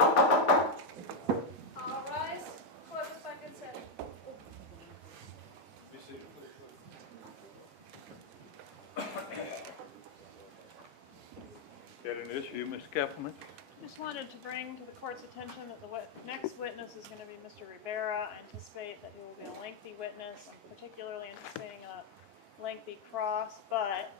All rise. Court is back in session. Be seated, please. Got an issue, Mr. Kappelman? Just wanted to bring to the court's attention that the next witness is going to be Mr. Rivera. I anticipate that he will be a lengthy witness. I'm particularly anticipating a lengthy cross, but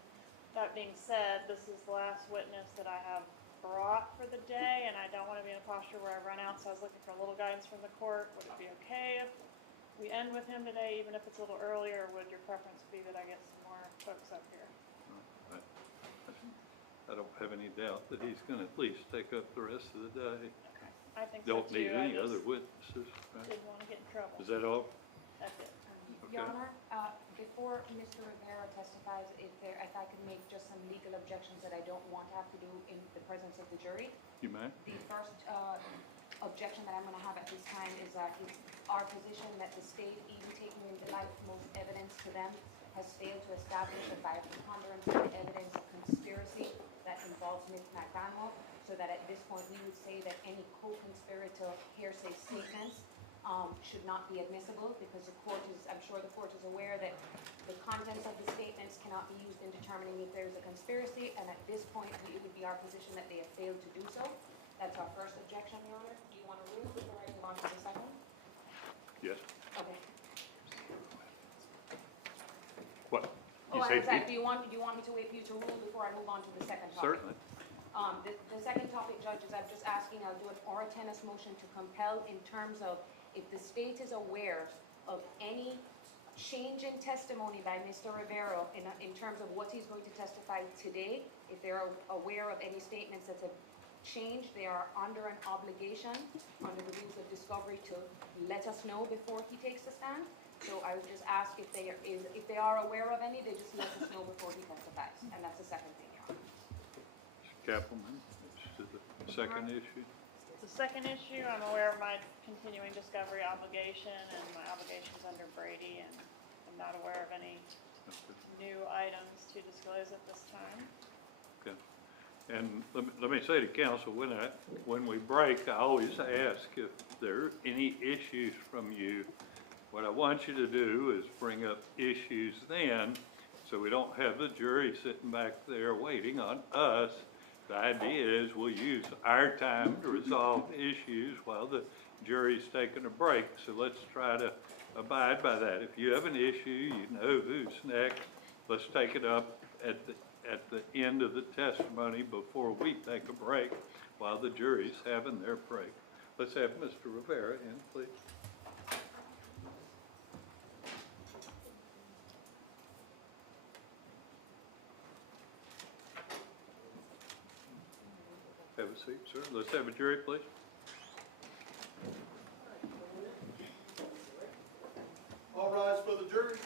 that being said, this is the last witness that I have brought for the day, and I don't want to be in a posture where I run out, so I was looking for a little guidance from the court. Would it be okay if we end with him today, even if it's a little earlier? Or would your preference be that I get some more folks up here? I don't have any doubt that he's going to at least take up the rest of the day. Okay. I think so Don't too. need I any just other witnesses, right? didn't want to get in trouble. Is that all? That's it. Your Okay. Honor, before Mr. Rivera testifies, if I could make just some legal objections that I don't want to have to do in the presence of the jury. You may. The first objection that I'm going to have at this time is that it's our position that the state, even taking into light most evidence to them, has failed to establish a by preponderance of the evidence of conspiracy that involves Ms. McDaniel, so that at this point we would say that any co-conspirator hearsay statements should not be admissible, because the court is, I'm sure the court is aware that the contents of the statements cannot be used in determining if there is a conspiracy, and at this point it would be our position that they have failed to do so. That's our first objection, Your Honor. Do you want to rule before I move on to the second? Yes. Okay. What? Oh, You I'm say sorry. Do you want me to wait for you to rule before I move on to the second topic? Certainly. The second topic, Judge, is I'm just asking, I'll do an or tennis motion to compel in terms of if the state is aware of any change in testimony by Mr. Rivera in terms of what he's going to testify today, if they're aware of any statements that have changed, they are under an obligation under the rules of discovery to let us know before he takes the stand. So I would just ask if they are aware of any, they just let us know before he testifies. And that's the second thing, Your Honor. Mr. Kappelman, this is the second issue. The second issue, I'm aware of my continuing discovery obligation and my obligations under Brady, and I'm not aware of any new items to disclose at this time. Okay. And let me say to counsel, when we break, I always ask if there are any issues from you. What I want you to do is bring up issues then, so we don't have the jury sitting back there waiting on us. The idea is we'll use our time to resolve issues while the jury's taking a break. So let's try to abide by that. If you have an issue, you know who's next. Let's take it up at the end of the testimony before we take a break while the jury's having their break. Let's have Mr. Rivera in, please. Have a seat, sir. Let's have a jury, please. All rise for the jury.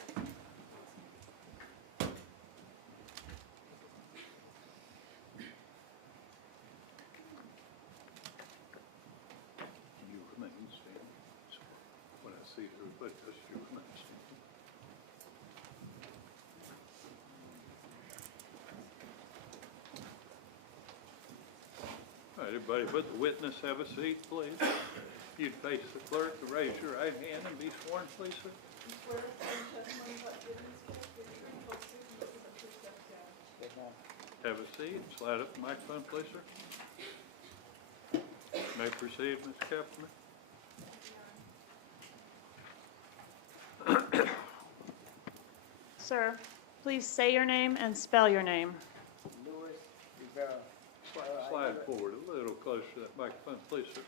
You remain standing. So when I see everybody else, you remain standing. All right, everybody but the witness, have a seat, please. You'd face the clerk to raise your right hand and be sworn, please, sir. Have a seat. Slide up the microphone, please, sir. May proceed, Mr. Kappelman. Sir, please say your name and spell your name. Louis Rivera. Slide forward a little closer to that microphone, please, sir.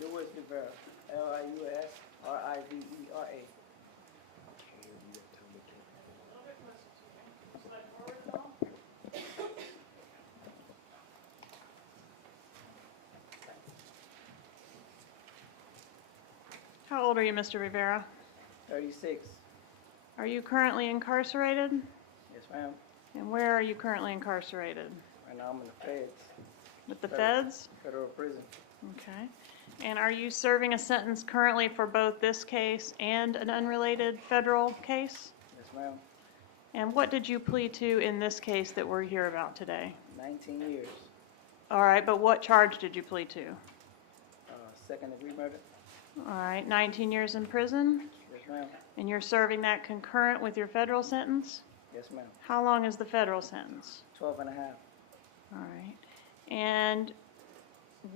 Louis Rivera. L-I-U-S-R-I-V-E-R-A. How old are you, Mr. Rivera? 36. Are you currently incarcerated? Yes, ma'am. And where are you currently incarcerated? Right now I'm in the feds. With the Federal- feds? Federal prison. Okay. And are you serving a sentence currently for both this case and an unrelated federal case? Yes, ma'am. And what did you plead to in this case that we're here about today? 19 years. All right, but what charge did you plead to? second-degree murder. All right, 19 years in prison, Yes, ma'am. and you're serving that concurrent with your federal sentence? Yes, ma'am. How long is the federal sentence? 12 and a half. All right. And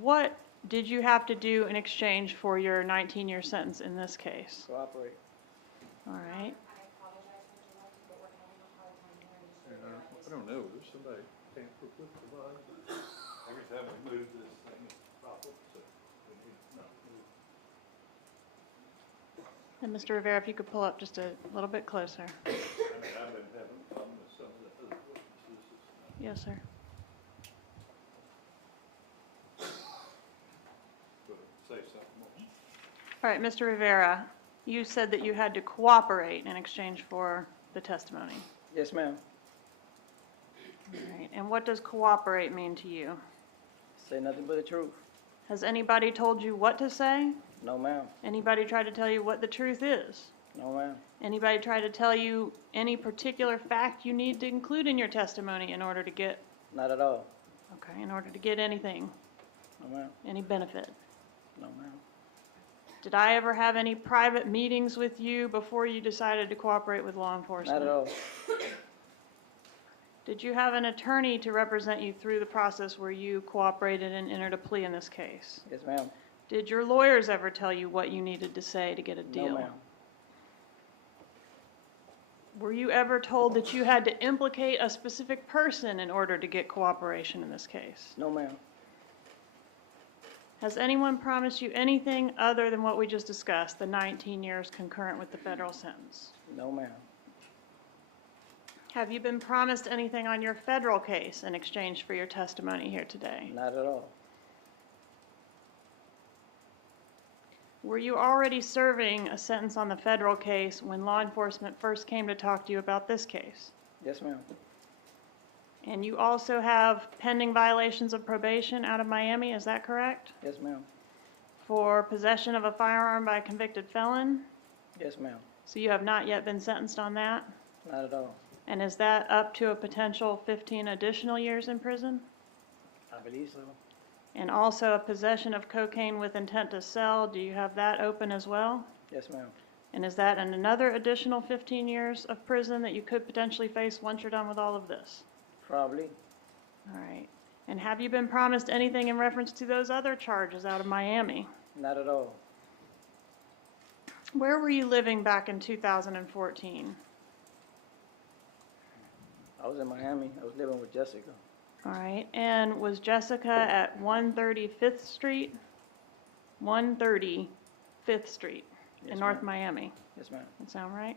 what did you have to do in exchange for your 19-year sentence in this case? Cooperate. All right. I apologize for interrupting, but we're having a hard time hearing Mr. Rivera. I don't know, there's somebody tampered with the line. Every time we move this thing, it's a problem, so we need to not move. And Mr. Rivera, if you could pull up just a little bit closer. I mean, I've been having a problem with some of the other witnesses. Yes, sir. Say something more. All right, Mr. Rivera, you said that you had to cooperate in exchange for the testimony. Yes, ma'am. All right. And what does cooperate mean to you? Say nothing but the truth. Has anybody told you what to say? No, ma'am. Anybody tried to tell you what the truth is? No, ma'am. Anybody try to tell you any particular fact you need to include in your testimony in order to get, Not at all. okay, in order to get anything, No, ma'am. any benefit? No, ma'am. Did I ever have any private meetings with you before you decided to cooperate with law enforcement? Not at all. Did you have an attorney to represent you through the process where you cooperated and entered a plea in this case? Yes, ma'am. Did your lawyers ever tell you what you needed to say to get a No, deal? ma'am. Were you ever told that you had to implicate a specific person in order to get cooperation in this case? No, ma'am. Has anyone promised you anything other than what we just discussed, the 19 years concurrent with the federal sentence? No, ma'am. Have you been promised anything on your federal case in exchange for your testimony here today? Not at all. Were you already serving a sentence on the federal case when law enforcement first came to talk to you about this case? Yes, ma'am. And you also have pending violations of probation out of Miami, is that correct? Yes, ma'am. For possession of a firearm by a convicted felon? Yes, ma'am. So you have not yet been sentenced on that? Not at all. And is that up to a potential 15 additional years in prison? I believe so. And also a possession of cocaine with intent to sell, do you have that open as well? Yes, ma'am. And is that another additional 15 years of prison that you could potentially face once you're done with all of this? Probably. All right. And have you been promised anything in reference to those other charges out of Miami? Not at all. Where were you living back in 2014? I was in Miami. I was living with Jessica. All right. And was Jessica at 130 5th Street? 130 5th Street Yes, in North ma'am. Miami. Yes, ma'am. That sound right?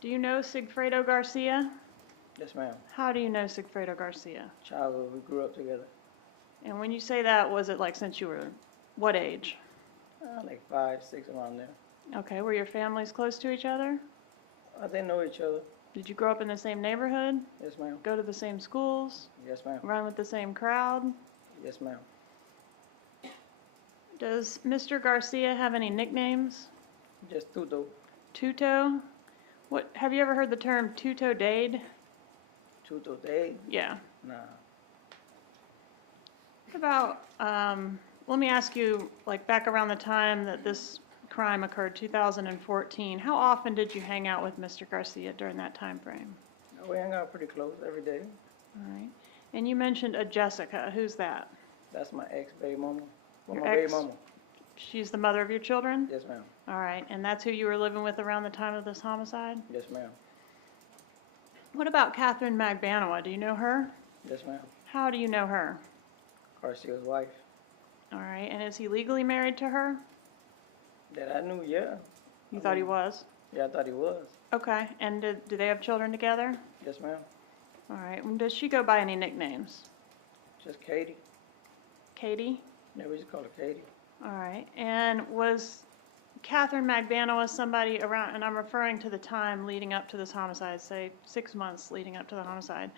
Do you know Sigfredo Garcia? Yes, ma'am. How do you know Sigfredo Garcia? Childhood, we grew up together. And when you say that, was it like since you were what age? Like 5, 6, around there. Okay, were your families close to each other? They know each other. Did you grow up in the same neighborhood? Yes, ma'am. Go to the same schools? Yes, ma'am. Run with the same crowd? Yes, ma'am. Does Mr. Garcia have any nicknames? Just Tuto. Tuto? What, have you ever heard the term Tuto Dade? Tuto Day? Yeah. Nah. What about, let me ask you, like back around the time that this crime occurred, 2014, how often did you hang out with Mr. Garcia during that time frame? We hang out pretty close every day. All right. And you mentioned a Jessica. Who's that? That's my ex-baby mama. Well, Your my baby ex? mama. She's the mother of your children? Yes, ma'am. All right. And that's who you were living with around the time of this homicide? Yes, ma'am. What about Catherine Magbanoa? Do you know her? Yes, ma'am. How do you know her? Garcia's wife. All right. And is he legally married to her? That I knew, yeah. You thought he was? Yeah, I thought he was. Okay. And do they have children together? Yes, ma'am. All right. And does she go by any nicknames? Just Katie. Katie? Yeah, we just call her Katie. All right. And was Catherine Magbanoa somebody around, and I'm referring to the time leading up to this homicide, say 6 months leading up to the homicide.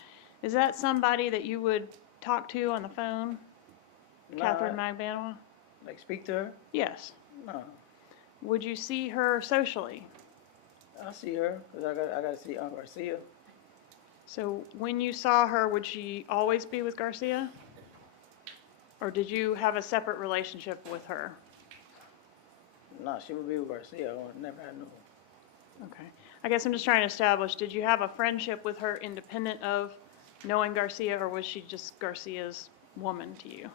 Is that somebody that you would talk to on the phone? Catherine Magbanoa? Like speak to her? Yes. No. Would you see her socially? I see her because I got to see Aunt Garcia. So when you saw her, would she always be with Garcia? Or did you have a separate relationship with her? Nah, she would be with Garcia. I would never had no. Okay. I guess I'm just trying to establish, did you have a friendship with her independent of knowing Garcia, or was she just Garcia's woman to you?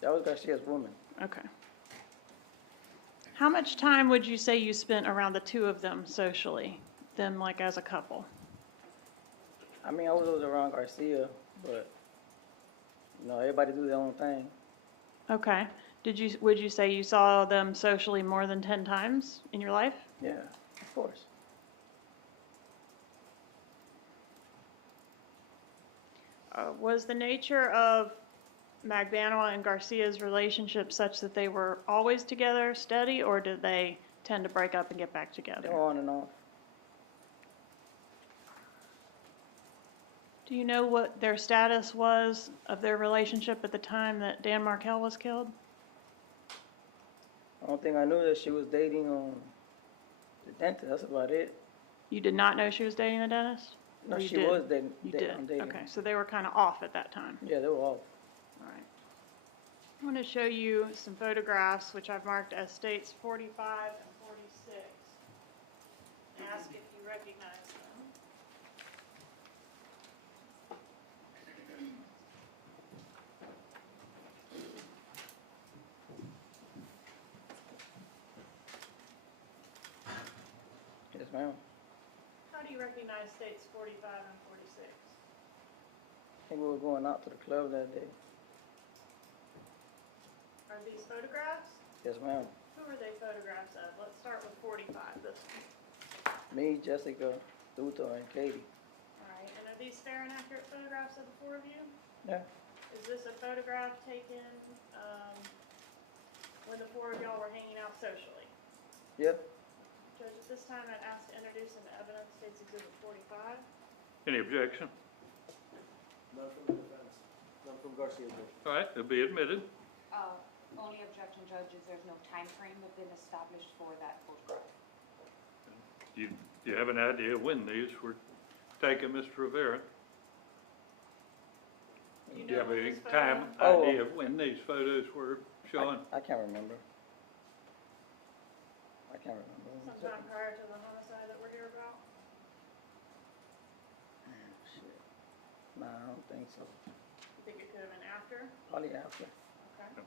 That was Garcia's woman. Okay. How much time would you say you spent around the two of them socially, them like as a couple? I mean, I was always around Garcia, but, you know, everybody do their own thing. Okay. Would you say you saw them socially more than 10 times in your life? Yeah, of course. Was the nature of Magbanua and Garcia's relationship such that they were always together, steady, or did they tend to break up and get back They together? were on and off. Do you know what their status was of their relationship at the time that Dan Markel was killed? The only thing I knew that she was dating the dentist. That's about it. You did not know she was dating the dentist? No, Or you she did? was dating. You dating. did? Okay, so they were kind of off at that time. Yeah, they were off. All right. I want to show you some photographs, which I've marked as states 45 and 46. Ask if you recognize them. Yes, ma'am. How do you recognize states 45 and 46? I think we were going out to the club that day. Are these photographs? Yes, ma'am. Who are they photographs of? Let's start with 45, this one. Me, Jessica, Luto, and Katie. All right, and are these fair and accurate photographs of the four of you? Yeah. Is this a photograph taken when the four of y'all were hanging out socially? Yep. Judge, at this time, I'd ask to introduce into evidence State's Exhibit 45. Any objection? None from the defense, none from Garcia. All right, it'll be admitted. Only objection, Judge, is there's no time frame that's been established for that photograph. You have an idea when these were taken, Mr. Rivera? Do Do you have when any this photo- time Oh. idea of when these photos were shown? I can't remember. I can't remember. Sometime prior to the homicide that we're here about? Shit. Nah, I don't think so. You think it could have been after? Probably after. Okay.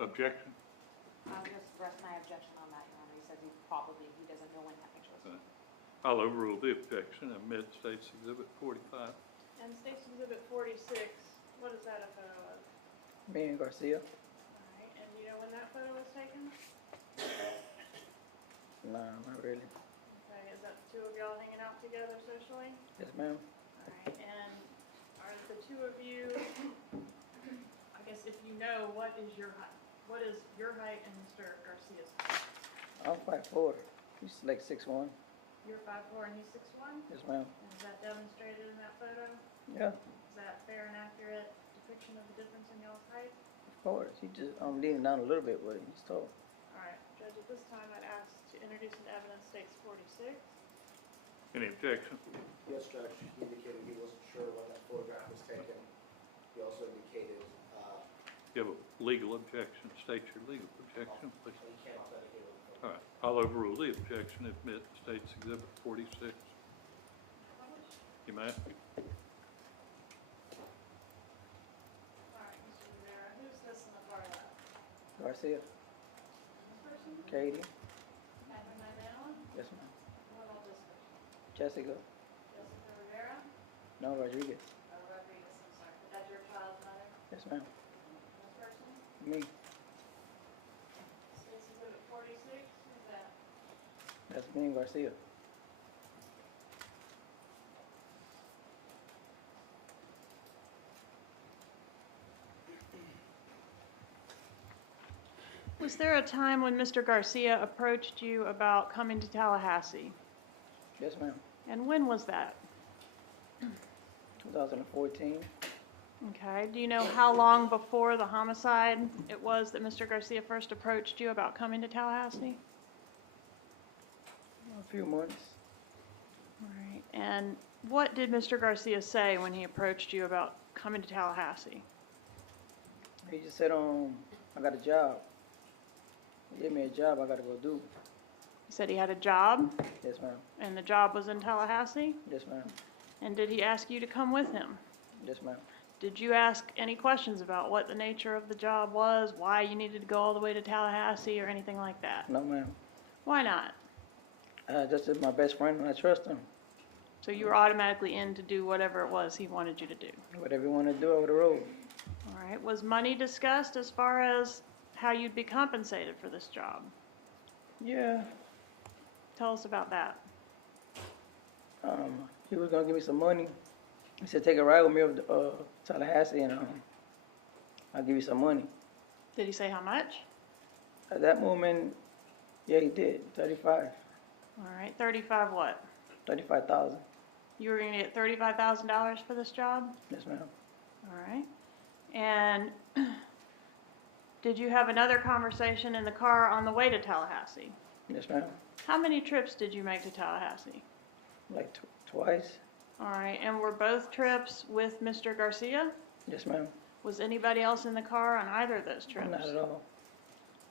Objection? I'll just rest my objection on that, Your Honor. He says he doesn't know when that picture was. I'll overrule the objection and admit State's Exhibit 45. And State's Exhibit 46, what is that a photo of? Me and Garcia? All right, and do you know when that photo was taken? Nah, not really. Okay, is that the two of y'all hanging out together socially? Yes, ma'am. All right, and are the two of you, I guess if you know, what is your height? What is your height and Mr. Garcia's height? I'm 5'4". He's like 6'1". You're 5'4" and he's 6'1"? Yes, ma'am. And is that demonstrated in that photo? Yeah, Is that fair and accurate depiction of the difference in y'all's height? of course. He just leaning down a little bit, but he's tall. All right, Judge, at this time, I'd ask to introduce into evidence States 46. Any objection? Yes, Judge, he indicated he wasn't sure when that photograph was taken. He also indicated, You have a legal objection. State your legal objection, please. he can't authenticate it. All right, I'll overrule the objection, admit State's Exhibit 46. You may. All right, Mr. Rivera, who's this in the far left? Garcia? This person? Katie? Catherine Magbanua? Yes, ma'am. What about this person? Jessica? Jessica Rivera? No, Rodriguez? Oh, Rodriguez, I'm sorry. Is that your child's mother? Yes, ma'am. This person? Me? States Exhibit 46, who's that? That's me and Garcia. Was there a time when Mr. Garcia approached you about coming to Tallahassee? Yes, ma'am. And when was that? 2014. Okay, do you know how long before the homicide it was that Mr. Garcia first approached you about coming to Tallahassee? A few months. All right, and what did Mr. Garcia say when he approached you about coming to Tallahassee? He just said, I got a job. He gave me a job I gotta go do. He said he had a job, Yes, ma'am. and the job was in Tallahassee? Yes, ma'am. And did he ask you to come with him? Yes, ma'am. Did you ask any questions about what the nature of the job was, why you needed to go all the way to Tallahassee, or anything like that? No, ma'am. Why not? Just as my best friend, and I trust him. So you were automatically in to do whatever it was he wanted you to do? Whatever you wanna do over the road. All right, was money discussed as far as how you'd be compensated for this job? Yeah. Tell us about that. He was gonna give me some money. He said, take a ride with me over to Tallahassee and I'll give you some money. Did he say how much? At that moment, yeah, he did. 35. All right, 35 what? 35,000. You were gonna get $35,000 for this job? Yes, ma'am. All right. And did you have another conversation in the car on the way to Tallahassee? Yes, ma'am. How many trips did you make to Tallahassee? Like twice. All right, and were both trips with Mr. Garcia? Yes, ma'am. Was anybody else in the car on either of those trips? Not at all.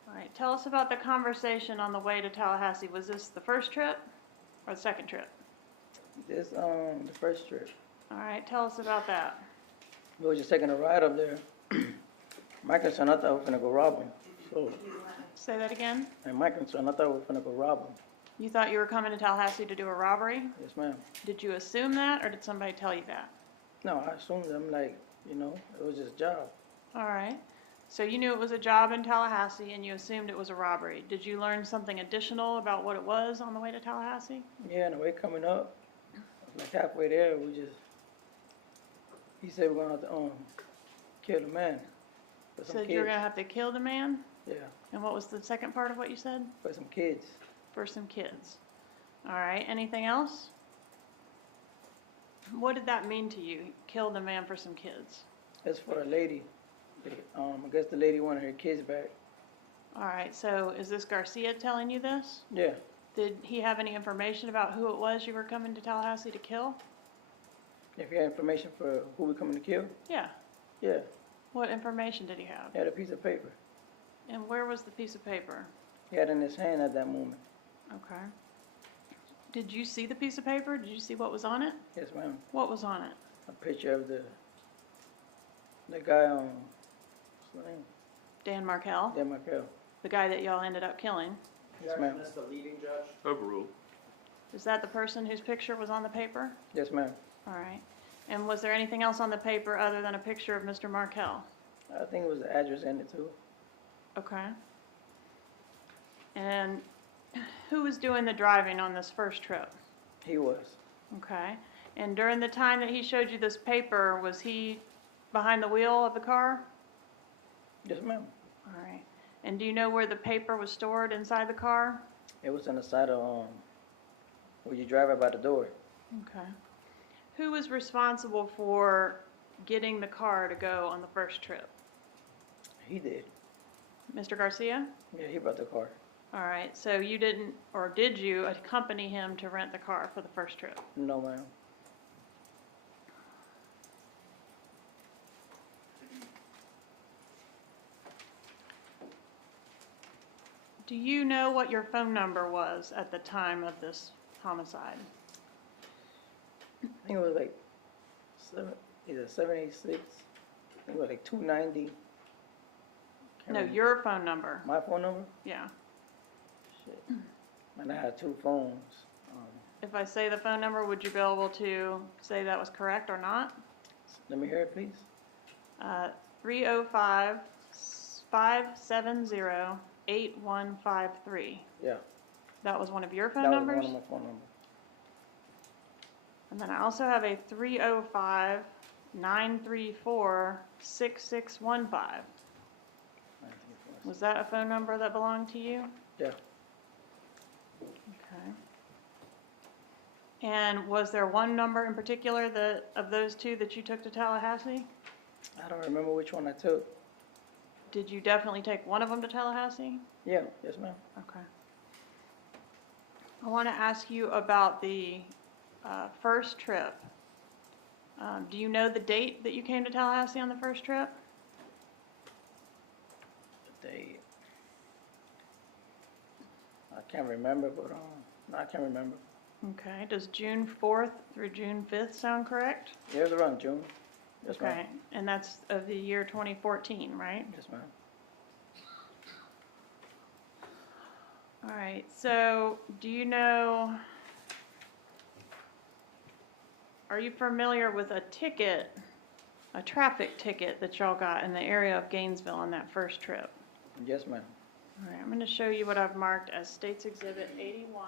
All right, tell us about the conversation on the way to Tallahassee. Was this the first trip or the second trip? This, the first trip. All right, tell us about that. We were just taking a ride up there. My concern, I thought we were gonna go rob him. So, Say that again? and my concern, I thought we were gonna go rob him. You thought you were coming to Tallahassee to do a robbery? Yes, ma'am. Did you assume that, or did somebody tell you that? No, I assumed, I'm like, it was his job. All right. So you knew it was a job in Tallahassee, and you assumed it was a robbery. Did you learn something additional about what it was on the way to Tallahassee? Yeah, and the way coming up, like halfway there, he said we're gonna have to, kill the man. For some Said kids. you were gonna have to kill the man? Yeah, And what was the second part of what you said? for some kids. For some kids. All right, anything else? What did that mean to you, kill the man for some kids? That's for a lady. I guess the lady wanted her kids back. All right, so is this Garcia telling you this? Yeah, Did he have any information about who it was you were coming to Tallahassee to kill? if you had information for who we coming to kill, Yeah. yeah, What information did he have? he had a piece of paper. And where was the piece of paper? He had it in his hand at that moment. Okay. Did you see the piece of paper? Did you see what was on it? Yes, ma'am. What was on it? A picture of the guy, what's his name? Dan Markel, Dan Markel. the guy that y'all ended up killing. Yes, ma'am. That's the leading judge. Overruled. Is that the person whose picture was on the paper? Yes, ma'am. All right. And was there anything else on the paper other than a picture of Mr. Markel? I think it was the address in it too. Okay. And who was doing the driving on this first trip? He was. Okay. And during the time that he showed you this paper, was he behind the wheel of the car? Yes, ma'am. All right. And do you know where the paper was stored inside the car? It was on the side of, where you drive out by the door. Okay. Who was responsible for getting the car to go on the first trip? He did. Mr. Garcia? Yeah, he brought the car. All right. So you didn't, or did you accompany him to rent the car for the first trip? No, ma'am. Do you know what your phone number was at the time of this homicide? I think it was like either 786. I think it was like 290. Can't No, remember. your phone number. My phone number? Yeah. Shit. And I had two phones. If I say the phone number, would you be able to say that was correct or not? Let me hear it, please. 305-570-8153. Yeah. That was one of your phone That was numbers? one of my phone numbers. And then I also have a 305-934-6615. Was that a phone number that belonged to you? Yeah. Okay. And was there one number in particular that, of those two that you took to Tallahassee? I don't remember which one I took. Did you definitely take one of them to Tallahassee? Yeah, yes, ma'am. Okay. I want to ask you about the first trip. Do you know the date that you came to Tallahassee on the first trip? They, I can't remember, but, no, I can't remember. Okay, does June 4th through June 5th sound correct? Yeah, it was around June. Yes, ma'am. Okay, and that's of the year 2014, right? Yes, ma'am. All right, so do you know, are you familiar with a ticket, a traffic ticket that y'all got in the area of Gainesville on that first trip? Yes, ma'am. All right, I'm going to show you what I've marked as State's Exhibit 81.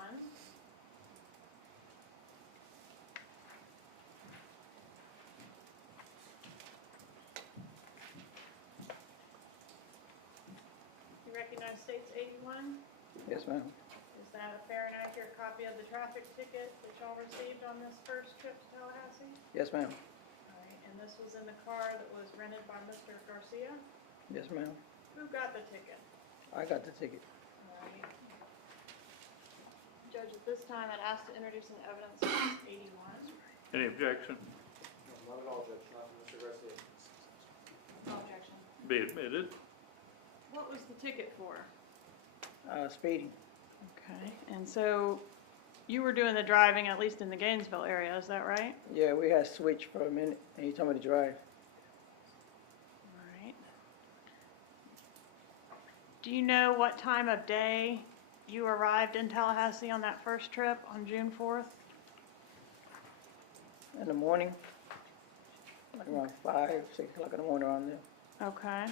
You recognize State's 81? Yes, ma'am. Is that a fair and accurate copy of the traffic ticket that y'all received on this first trip to Tallahassee? Yes, ma'am. All right, and this was in the car that was rented by Mr. Garcia? Yes, ma'am. Who got the ticket? I got the ticket. All right. Judge, at this time, I'd ask to introduce an evidence of 81. Any objection? No, not at all, Judge, not from Mr. Garcia. No objection. Be admitted. What was the ticket for? Speeding. Okay, and so you were doing the driving, at least in the Gainesville area, is that right? Yeah, we had switched for a minute, and he told me to drive. All right. Do you know what time of day you arrived in Tallahassee on that first trip on June 4th? In the morning, like around 5, 6 o'clock in the morning around there. Okay.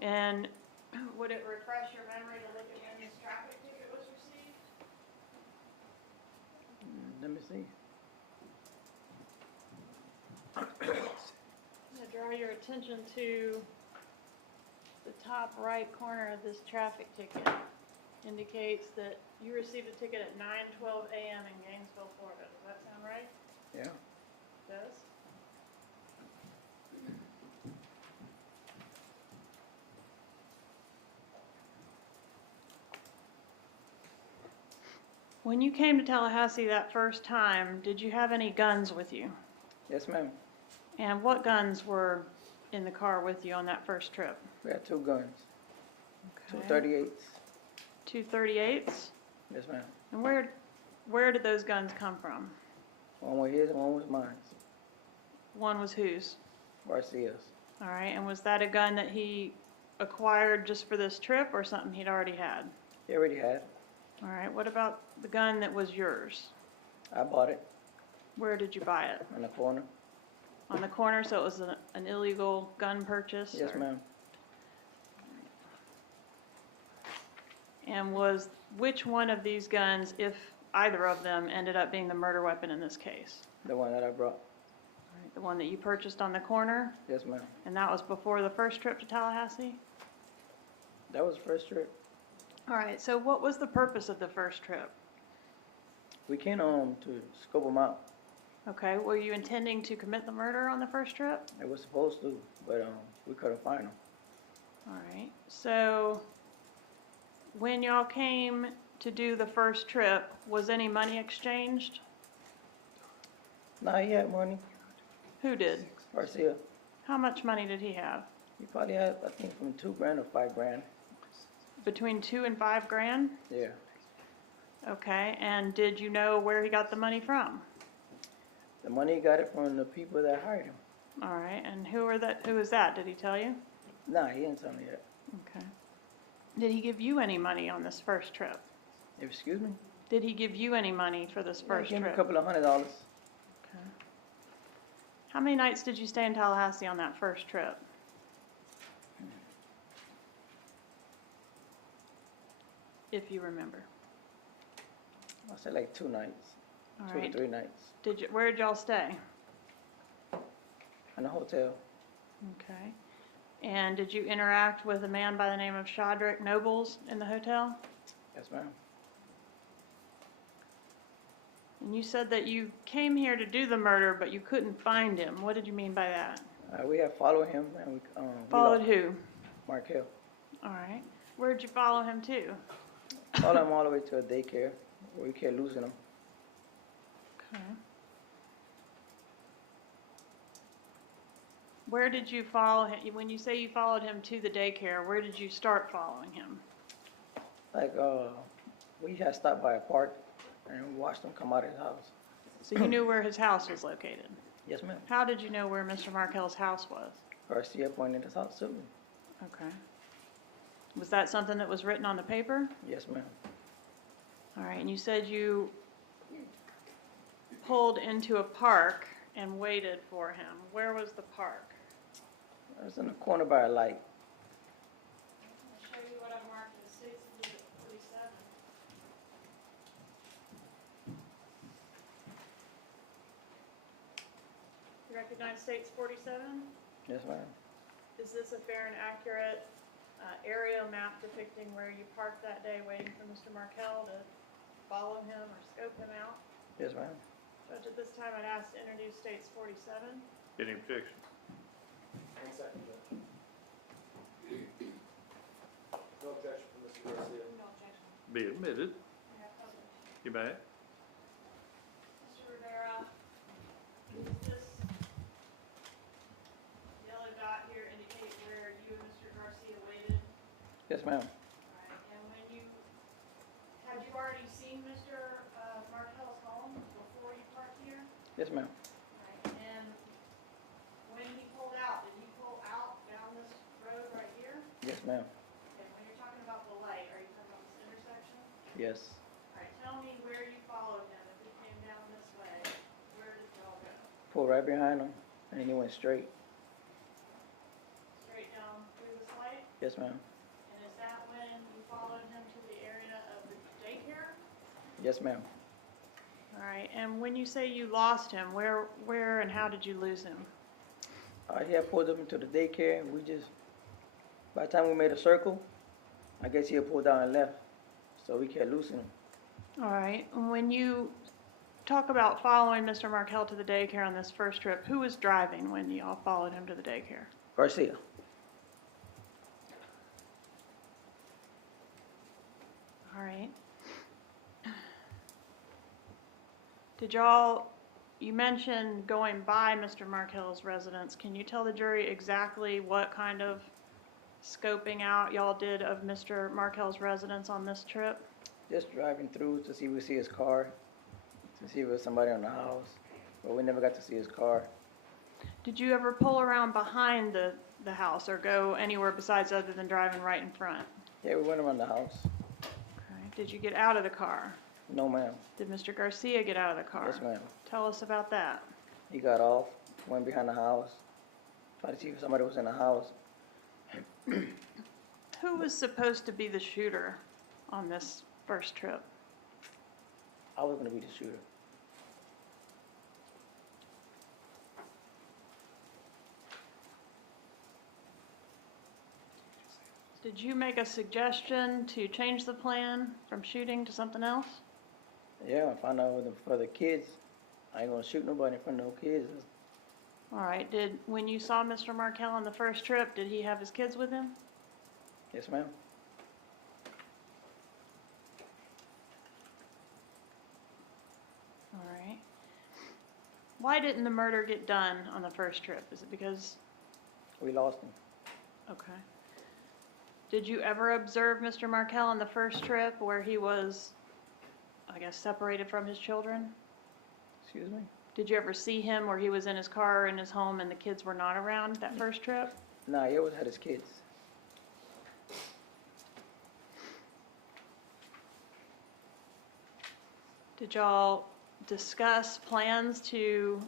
And would it refresh your memory to look at when this traffic ticket was received? Let me see. I'm going to draw your attention to the top right corner of this traffic ticket. Indicates that you received a ticket at 9:12 a.m. in Gainesville, Florida. Does that sound right? Yeah. Does? When you came to Tallahassee that first time, did you have any guns with you? Yes, ma'am. And what guns were in the car with you on that first trip? We had 2 guns. Okay. 238s. 238s? Yes, ma'am. And where did those guns come from? One was his and one was mine. One was whose? Garcia's. All right, and was that a gun that he acquired just for this trip or something he'd already had? He already had. All right, what about the gun that was yours? I bought it Where did you buy it? on the corner. On the corner, so it was an illegal gun purchase? Yes, or- ma'am. And which one of these guns, if either of them, ended up being the murder weapon in this case? The one that I brought. The one that you purchased on the corner, Yes, ma'am. and that was before the first trip to Tallahassee? That was the first trip. All right, so what was the purpose of the first trip? We came to scope them out. Okay, were you intending to commit the murder on the first trip? It was supposed to, but we couldn't find them. All right, so when y'all came to do the first trip, was any money exchanged? Nah, he had money. Who did? Garcia. How much money did he have? He probably had, I think, from $2,000 or $5,000. Between $2 and $5 grand? Yeah. Okay, and did you know where he got the money from? The money he got it from the people that hired him. All right, and who is that? Did he tell you? Nah, he didn't tell me that. Okay. Did he give you any money on this first trip? Excuse me? Did he give you any money for this Yeah, first he gave me trip? a couple of $100. Okay. How many nights did you stay in Tallahassee on that first trip? If you remember. I said like 2 nights. All 2 or right. 3 nights. Where did y'all stay? In a hotel. Okay. And did you interact with a man by the name of Shadrach Nobles in the hotel? Yes, ma'am. And you said that you came here to do the murder, but you couldn't find him. What did you mean by that? We had followed him and we Followed lost who? Markel. All right. Where'd you follow him to? Followed him all the way to a daycare where we kept losing him. Okay. Where did you follow him? When you say you followed him to the daycare, where did you start following him? Like, we had stopped by a park and watched him come out of his house. So you knew where his house was located. Yes, ma'am. How did you know where Mr. Markel's house was? Garcia pointed his house to me. Okay. Was that something that was written on the paper? Yes, ma'am. All right, and you said you pulled into a park and waited for him. Where was the park? I was in the corner by a light. I'll show you what I marked as 647. You recognize States 47? Yes, ma'am. Is this a fair and accurate aerial map depicting where you parked that day waiting for Mr. Markel to follow him or scope him out? Yes, ma'am. Judge, at this time, I'd ask to introduce States 47. Any objection? One second, Judge. No objection from Mr. Garcia. No objection. Be admitted. You may. Mr. Rivera, does this yellow dot here indicate where you and Mr. Garcia waited? Yes, ma'am. Alright, and when you, had you already seen Mr. Markel's home before you parked here? Yes, ma'am. Alright, and when he pulled out, did he pull out down this road right here? Yes, ma'am. Okay, when you're talking about the light, are you talking about this intersection? Yes. Alright, tell me where you followed him. If he came down this way, where did y'all go? Pulled right behind him, and he went straight. Straight down through this light? Yes, ma'am. And is that when you followed him to the area of the daycare? Yes, ma'am. All right, and when you say you lost him, where and how did you lose him? He had pulled up into the daycare, and by the time we made a circle, I guess he had pulled down and left, so we can't lose him. All right, and when you talk about following Mr. Markel to the daycare on this first trip, who was driving when you all followed him to the daycare? Garcia. All right. Did y'all, you mentioned going by Mr. Markel's residence. Can you tell the jury exactly what kind of scoping out y'all did of Mr. Markel's residence on this trip? Just driving through to see if we see his car, to see if there was somebody in the house, but we never got to see his car. Did you ever pull around behind the house or go anywhere besides other than driving right in front? Yeah, we went around the house. Okay. Did you get out of the car? No, ma'am. Did Mr. Garcia get out of the car? Yes, ma'am. Tell us about that. He got off, went behind the house, tried to see if somebody was in the house. Who was supposed to be the shooter on this first trip? I was gonna be the shooter. Did you make a suggestion to change the plan from shooting to something else? Yeah, I found out for the kids, I ain't gonna shoot nobody in front of no kids. All right, when you saw Mr. Markel on the first trip, did he have his kids with him? Yes, ma'am. All right. Why didn't the murder get done on the first trip? Is it because, We lost him. okay. Did you ever observe Mr. Markel on the first trip where he was, I guess, separated from his children? Excuse me? Did you ever see him where he was in his car in his home and the kids were not around that first trip? Nah, he always had his kids. Did y'all discuss plans to,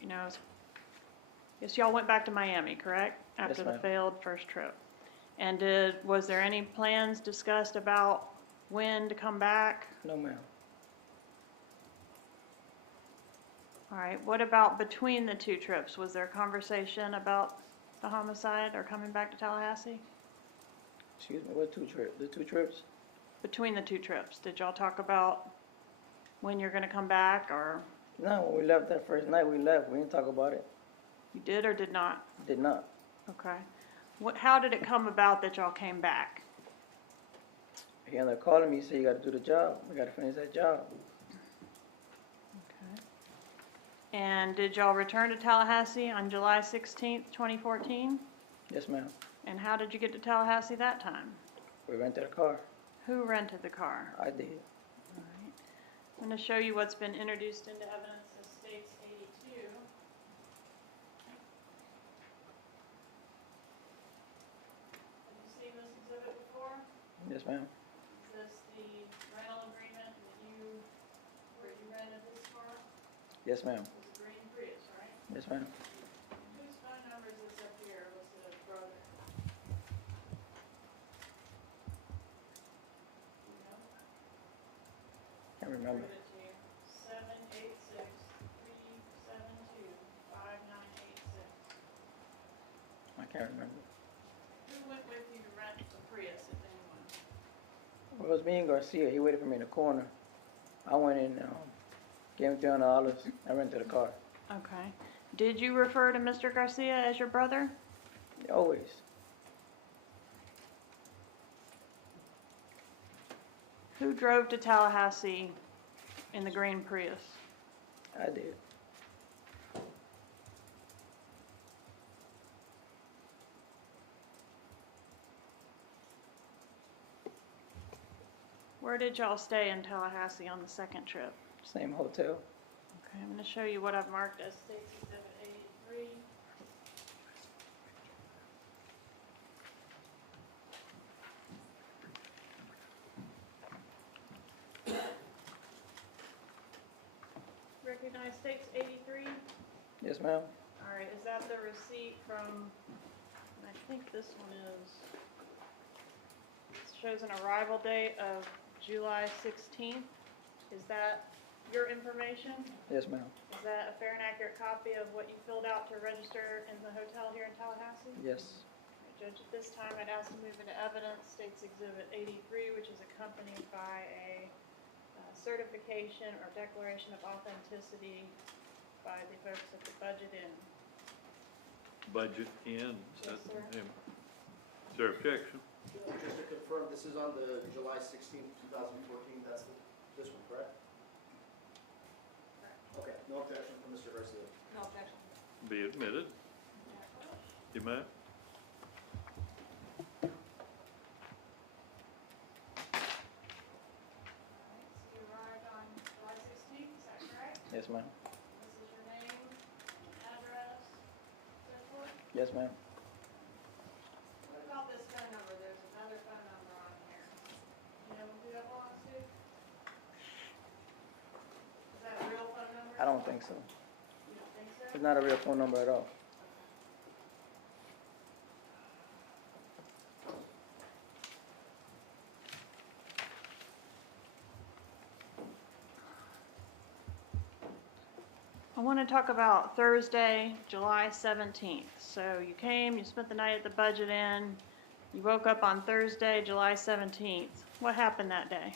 you know, I guess y'all went back to Miami, correct? After the ma'am. failed first trip. And was there any plans discussed about when to come back? No, ma'am. All right, what about between the two trips? Was there a conversation about the homicide or coming back to Tallahassee? Excuse me, what two trips? The two trips? Between the two trips, did y'all talk about when you're gonna come back, or No, when we left that first night, we left. We didn't talk about it. you did or did not? Did not. Okay. How did it come about that y'all came back? He ended up calling me, he said, you gotta do the job. We gotta finish that job. Okay. And did y'all return to Tallahassee on July 16th, 2014? Yes, ma'am. And how did you get to Tallahassee that time? We rented a car. Who rented the car? I did. All right. I'm going to show you what's been introduced into evidence as States 82. Have you seen this exhibit before? Yes, ma'am. Is this the rental agreement where you rented this car? Yes, ma'am. It was a green Prius, right? Yes, ma'am. Whose phone number is this up here listed as brother? Do you know? Can't remember. Give it to you. 786-372-5986. I can't remember. Who went with you to rent the Prius, if anyone? Well, it was me and Garcia. He waited for me in the corner. I went in, gave him $300. I rented a car. Okay. Did you refer to Mr. Garcia as your brother? Always. Who drove to Tallahassee in the green Prius? I did. Where did y'all stay in Tallahassee on the second trip? Same hotel. Okay, I'm going to show you what I've marked as States Exhibit 83. Recognize States 83? Yes, ma'am. All right, is that the receipt from, I think this one is, it shows an arrival date of July 16th. Is that your information? Yes, ma'am. Is that a fair and accurate copy of what you filled out to register in the hotel here in Tallahassee? Yes. Judge, at this time, I'd ask to move into evidence States Exhibit 83, which is accompanied by a certification or declaration of authenticity by the folks at the Budget Inn. Budget in. Yes, sir. Is there objection? Just to confirm, this is on the July 16th, 2014, that's this one, correct? Okay, no objection from Mr. Garcia. No objection. Be admitted. You may. So you arrived on July 16th, is that correct? Yes, ma'am. This is your name, address, so forth? Yes, ma'am. What about this phone number? There's another phone number on here. You know who that belongs to? Is that a real phone number? I don't think so. You don't think so? It's not a real phone number at all. I want to talk about Thursday, July 17th. So you came, you spent the night at the Budget Inn, you woke up on Thursday, July 17th. What happened that day?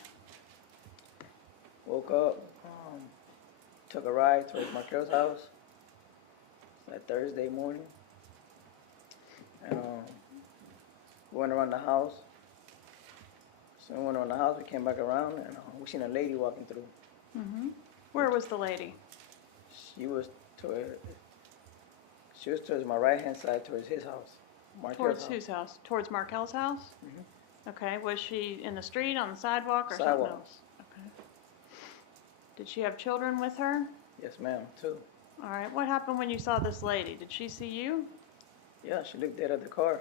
Woke up, took a ride towards Markel's house that Thursday morning. And we went around the house. So we went around the house, we came back around, and we seen a lady walking through. Mm-hmm. Where was the lady? She was towards my right-hand side, towards his house. Markel's Towards house. whose house? Towards Markel's house? Mhm. Okay, was she in the street, on the sidewalk, or something Sidewalk. else? Okay. Did she have children with her? Yes, ma'am, too. All right, what happened when you saw this lady? Did she see you? Yeah, she looked dead at the car.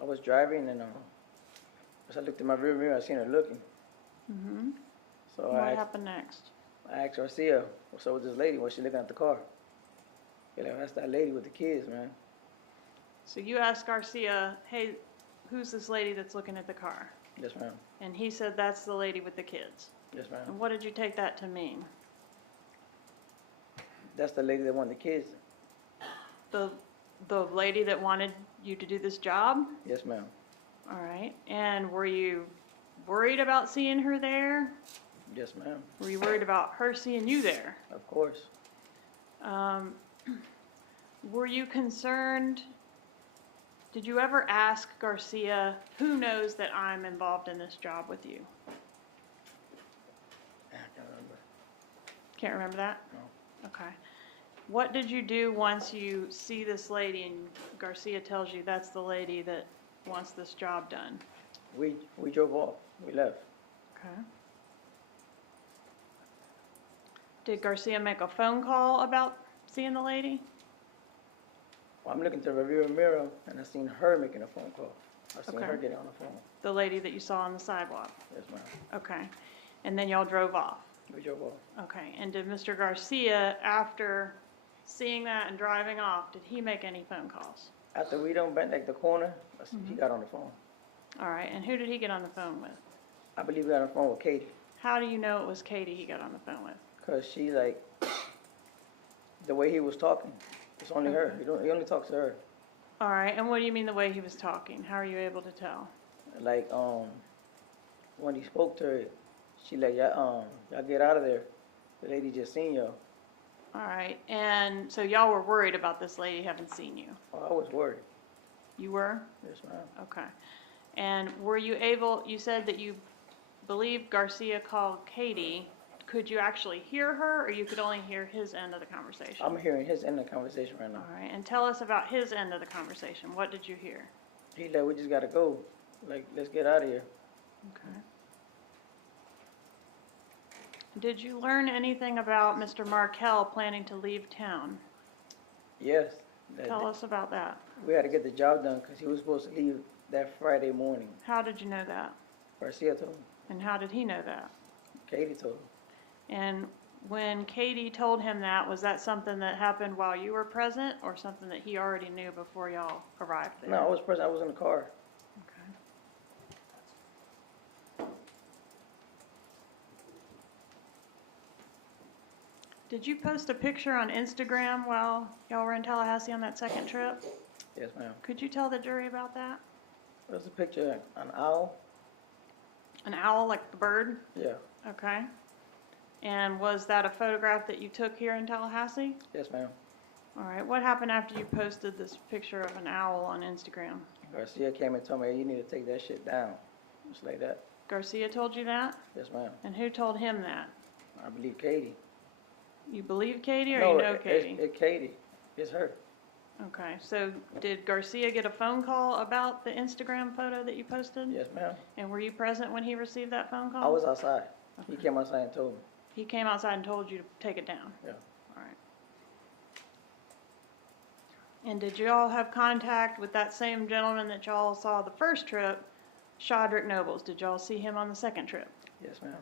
I was driving, and as I looked in my rear mirror, I seen her looking. Mm-hmm. So What I happened next? asked Garcia, what's up with this lady? Was she looking at the car? Yeah, like, that's that lady with the kids, man. So you asked Garcia, hey, who's this lady that's looking at the car? Yes, ma'am. And he said, that's the lady with the kids. Yes, ma'am. And what did you take that to mean? That's the lady that wanted the kids. The lady that wanted you to do this job? Yes, ma'am. All right. And were you worried about seeing her there? Yes, ma'am. Were you worried about her seeing you there? Of course. Were you concerned? Did you ever ask Garcia, who knows that I'm involved in this job with you? I can't remember. Can't remember that? No. Okay. What did you do once you see this lady and Garcia tells you that's the lady that wants this job done? We drove off, we left. Okay. Did Garcia make a phone call about seeing the lady? Well, I'm looking to the rearview mirror, and I seen her making a phone call. I seen Okay. her getting on the phone. The lady that you saw on the sidewalk? Yes, ma'am. Okay. And then y'all drove off? We drove off. Okay. And did Mr. Garcia, after seeing that and driving off, did he make any phone calls? After we done bent like the corner, he got on the phone. All right. And who did he get on the phone with? I believe he got on the phone with Katie, How do you know it was Katie he got on the phone with? cause she like, the way he was talking, it's only her. He only talks to her. All right. And what do you mean the way he was talking? How are you able to tell? Like, when he spoke to her, she like, y'all get out of there. The lady just seen y'all. All right. And so y'all were worried about this lady having seen you? Oh, I was worried. You were? Yes, ma'am. Okay. And were you able, you said that you believed Garcia called Katie. Could you actually hear her, or you could only hear his end of the conversation? I'm hearing his end of the conversation right now. All right. And tell us about his end of the conversation. What did you hear? He like, we just gotta go. Like, let's get out of here. Okay. Did you learn anything about Mr. Markel planning to leave town? Yes. Tell us about that. We had to get the job done because he was supposed to leave that Friday morning. How did you know that? Garcia told him. And how did he know that? Katie told him. And when Katie told him that, was that something that happened while you were present, or something that he already knew before y'all arrived there? No, I was present. I was in the car. Okay. Did you post a picture on Instagram while y'all were in Tallahassee on that second trip? Yes, ma'am. Could you tell the jury about that? There was a picture, an owl. An owl, like the bird? Yeah. Okay. And was that a photograph that you took here in Tallahassee? Yes, ma'am. All right. What happened after you posted this picture of an owl on Instagram? Garcia came and told me, hey, you need to take that shit down. Just like that. Garcia told you that? Yes, ma'am. And who told him that? I believe Katie. You believe Katie, or No, you know Katie? It's Katie. It's her. Okay. So did Garcia get a phone call about the Instagram photo that you posted? Yes, ma'am. And were you present when he received that phone call? I was outside. He came outside and told me. He came outside and told you to take it down? Yeah. All right. And did you all have contact with that same gentleman that y'all saw the first trip, Shodrick Nobles? Did y'all see him on the second trip? Yes, ma'am.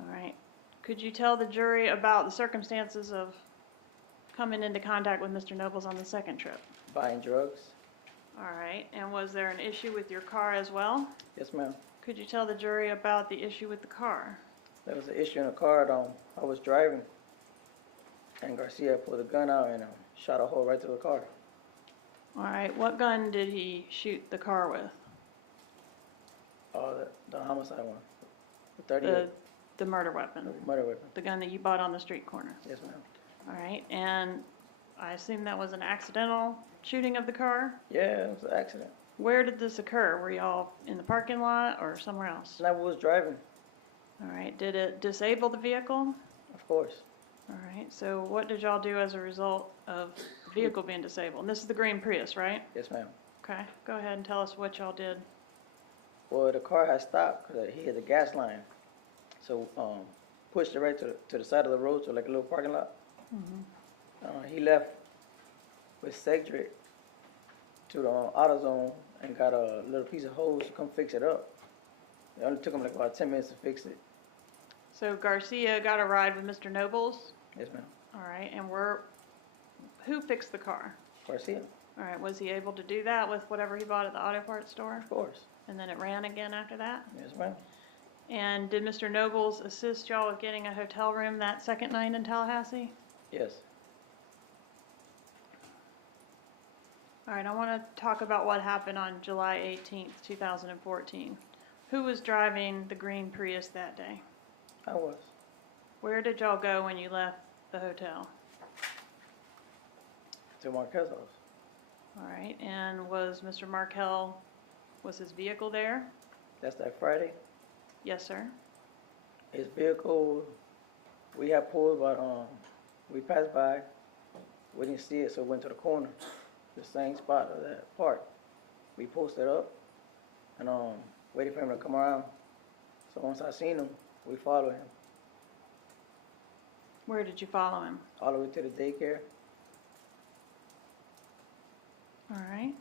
All right. Could you tell the jury about the circumstances of coming into contact with Mr. Nobles on the second trip? Buying drugs. All right. And was there an issue with your car as well? Yes, ma'am. Could you tell the jury about the issue with the car? There was an issue in the car. I was driving, and Garcia pulled a gun out and shot a hole right through the car. All right. What gun did he shoot the car with? Oh, the homicide one. The 38. The murder weapon. The murder weapon. The gun that you bought on the street corner. Yes, ma'am. All right. And I assume that was an accidental shooting of the car? Yeah, it was an accident. Where did this occur? Were y'all in the parking lot or somewhere else? And I was driving, All right. Did it disable the vehicle? of course. All right. So what did y'all do as a result of the vehicle being disabled? And this is the green Prius, right? Yes, ma'am. Okay. Go ahead and tell us what y'all did. Well, the car had stopped because he hit the gas line. So, pushed it right to the side of the road, so like a little parking lot. He left with Cedric to the AutoZone and got a little piece of hose to come fix it up. It only took him like about 10 minutes to fix it. So Garcia got a ride with Mr. Nobles? Yes, ma'am. All right. And who fixed the car? Garcia, All right. Was he able to do that with whatever he bought at the auto parts store? of course. And then it ran again after that? Yes, ma'am. And did Mr. Nobles assist y'all with getting a hotel room that second night in Tallahassee? Yes. All right, I want to talk about what happened on July 18th, 2014. Who was driving the green Prius that day? I was. Where did y'all go when you left the hotel? To Markel's house. All right, and was Mr. Markel, was his vehicle there? That's that Friday. Yes, sir. His vehicle, we had pulled, but we passed by, We didn't see it, so we went to the corner, the same spot of that park. We posted up and waited for him to come around. So once I seen him, we followed him Where did you follow him? all the way to the daycare. All right.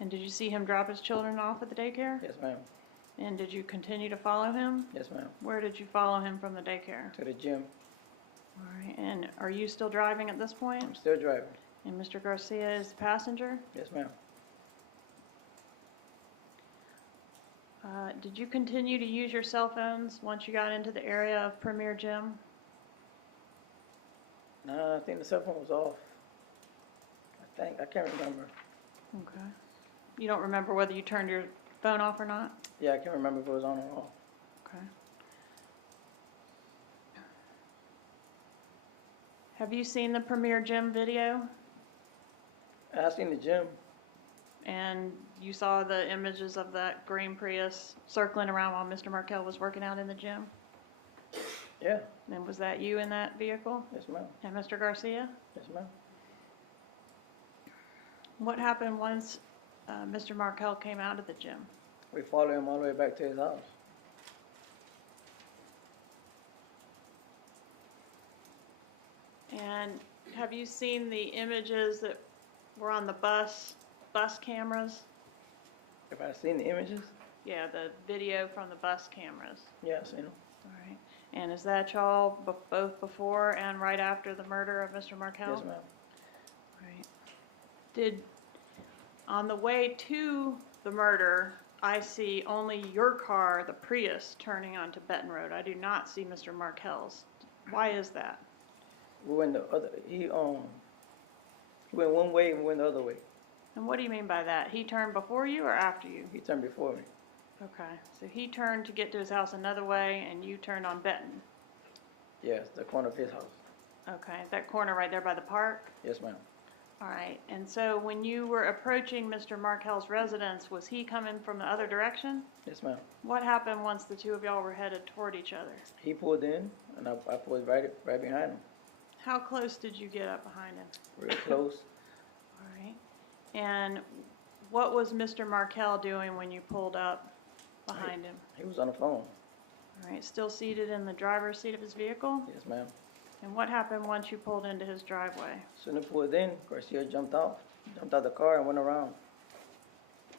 And did you see him drop his children off at the daycare? Yes, ma'am. And did you continue to follow him? Yes, ma'am. Where did you follow him from the daycare? To the gym. All right. And are you still driving at this point? I'm still driving. And Mr. Garcia is the passenger? Yes, ma'am. Did you continue to use your cell phones once you got into the area of Premier Gym? Nah, I think the cell phone was off. I can't remember. Okay. You don't remember whether you turned your phone off or not? Yeah, I can't remember if it was on or off. Okay. Have you seen the Premier Gym video? I seen the gym. And you saw the images of that green Prius circling around while Mr. Markel was working out in the gym? Yeah. And was that you in that vehicle? Yes, ma'am. And Mr. Garcia? Yes, ma'am. What happened once Mr. Markel came out of the gym? We followed him all the way back to his house. And have you seen the images that were on the bus cameras? If I seen the images, Yeah, the video from the bus cameras. yeah, I seen them. All right. And is that y'all both before and right after the murder of Mr. Markel? Yes, ma'am. Right. On the way to the murder, I see only your car, the Prius, turning onto Benton Road. I do not see Mr. Markel's. Why is that? We went the other. He went one way and we went the other way. And what do you mean by that? He turned before you or after you? He turned before me. Okay, so he turned to get to his house another way and you turned on Benton. Yes, the corner of his house. Okay, that corner right there by the park? Yes, ma'am. All right, and so when you were approaching Mr. Markel's residence, was he coming from the other direction? Yes, ma'am. What happened once the two of y'all were headed toward each other? He pulled in and I pulled right behind him. How close did you get up behind him? Real close. All right, and what was Mr. Markel doing when you pulled up behind him? He was on the phone. All right, still seated in the driver's seat of his vehicle? Yes, ma'am. And what happened once you pulled into his driveway? Soon as he pulled in, Garcia jumped out the car and went around.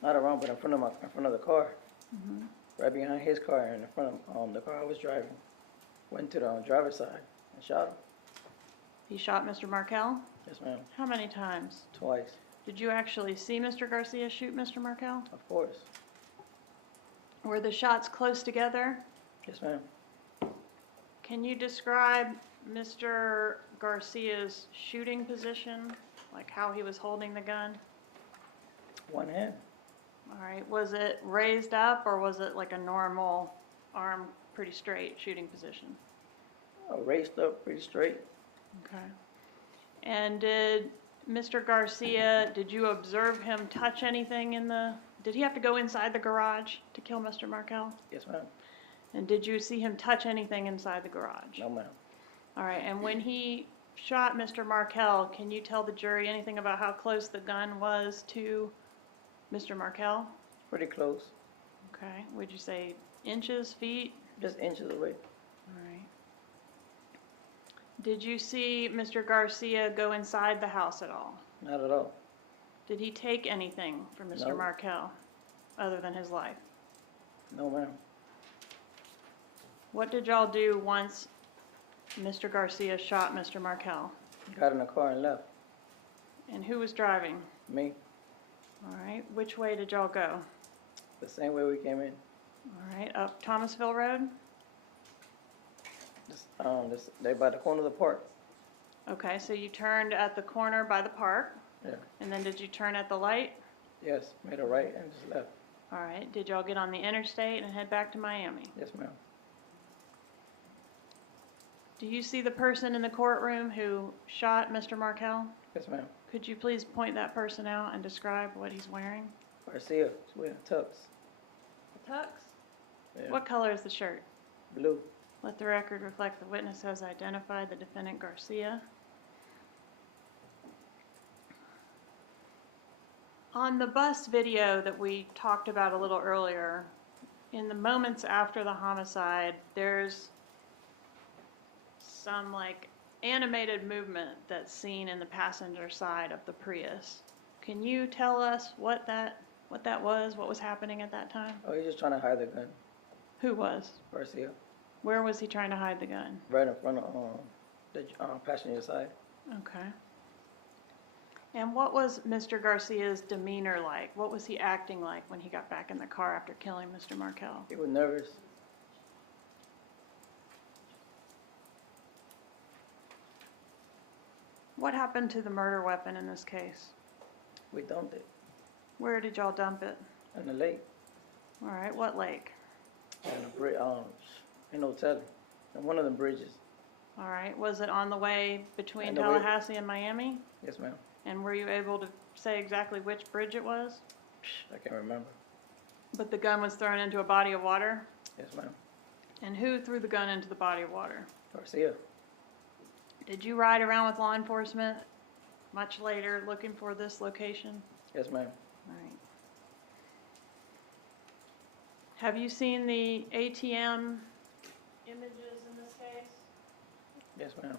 Not around, but in front of the car. Mm-hmm. Right behind his car and in front of the car I was driving. Went to the driver's side and shot him. He shot Mr. Markel? Yes, ma'am. How many times? Twice. Did you actually see Mr. Garcia shoot Mr. Markel? Of course. Were the shots close together? Yes, ma'am. Can you describe Mr. Garcia's shooting position, like how he was holding the gun? One hand. All right, was it raised up or was it like a normal arm, pretty straight shooting position? Raised up pretty straight. Okay. And did Mr. Garcia, did you observe him touch anything did he have to go inside the garage to kill Mr. Markel? Yes, ma'am. And did you see him touch anything inside the garage? No, ma'am. All right, and when he shot Mr. Markel, can you tell the jury anything about how close the gun was to Mr. Markel? Pretty close. Okay, would you say inches, feet? Just inches away. All right. Did you see Mr. Garcia go inside the house at all? Not at all. Did he take anything from Mr. No. Markel other than his life? No, ma'am. What did y'all do once Mr. Garcia shot Mr. Markel? Got in the car and left. And who was driving? Me. All right, which way did y'all go? The same way we came in. All right, up Thomasville Road? They by the corner of the park. Okay, so you turned at the corner by the park, Yeah. and then did you turn at the light? Yes. Made a right and just left. All right, did y'all get on the interstate and head back to Miami? Yes, ma'am. Do you see the person in the courtroom who shot Mr. Markel? Yes, ma'am. Could you please point that person out and describe what he's wearing? Garcia is wearing tux. A tux? Yeah. What color is the shirt? Blue. Let the record reflect the witness has identified the defendant Garcia. On the bus video that we talked about a little earlier, in the moments after the homicide, there's some like animated movement that's seen in the passenger side of the Prius. Can you tell us what that was? What was happening at that time? Oh, he's just trying to hide the gun. Who was? Garcia. Where was he trying to hide the gun? Right in front of the passenger side. Okay. And what was Mr. Garcia's demeanor like? What was he acting like when he got back in the car after killing Mr. Markel? He was nervous. What happened to the murder weapon in this case? We dumped it Where did y'all dump it? in the lake. All right, what lake? And the bridge, in no telling. On one of the bridges. All right, was it on the way between On the way- Tallahassee and Miami? Yes, ma'am. And were you able to say exactly which bridge it was? I can't remember. But the gun was thrown into a body of water? Yes, ma'am. And who threw the gun into the body of water? Garcia. Did you ride around with law enforcement much later looking for this location? Yes, ma'am. All right. Have you seen the ATM images in this case? Yes, ma'am.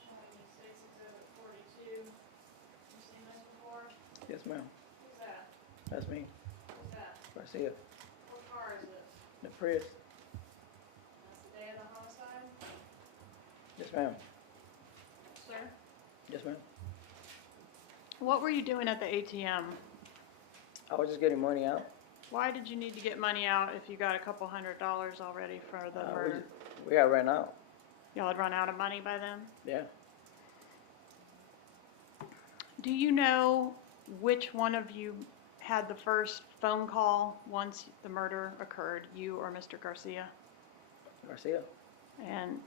Showing you State's Exhibit 42. You seen this before? Yes, ma'am. Who's that? That's me. Who's that? Garcia. What car is this? The Prius. That's the day of the homicide? Yes, ma'am. Sir? Yes, ma'am. What were you doing at the ATM? I was just getting money out. Why did you need to get money out if you got a couple $100 already for the murder? We got ran out. Y'all had run out of money by then? Yeah. Do you know which one of you had the first phone call once the murder occurred, you or Mr. Garcia? Garcia. And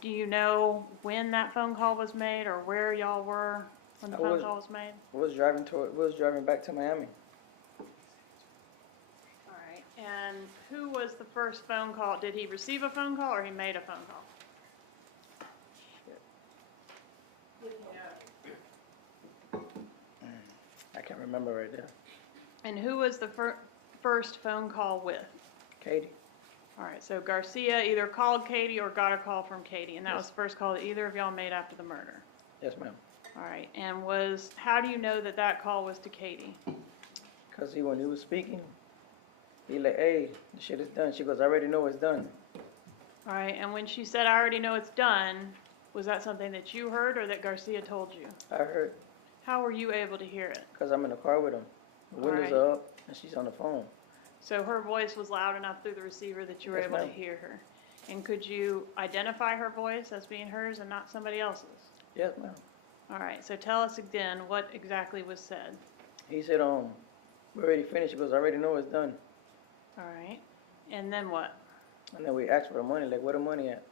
do you know when that phone call was made or where y'all were when the phone call was made? We was driving back to Miami. All right. And who was the first phone call? Did he receive a phone call or he made a phone call? Did he know? I can't remember right there. And who was the first phone call with? Katie. All right, so Garcia either called Katie or got a call from Katie, and that was the first call that either of y'all made after the murder. Yes, ma'am. All right, and how do you know that that call was to Katie? Because when he was speaking, he like, hey, the shit is done. She goes, I already know it's done. All right, and when she said, I already know it's done, was that something that you heard or that Garcia told you? I heard. How were you able to hear it? Because I'm in the car with him. The windows Alright. are up, and she's on the phone. So her voice was loud enough through the receiver that you were Yes, able to ma'am. hear her. And could you identify her voice as being hers and not somebody else's? Yes, ma'am. All right, so tell us again what exactly was said. He said, we already finished. He goes, I already know it's done. All right, and then what? And then we asked for the money, like, where the money at?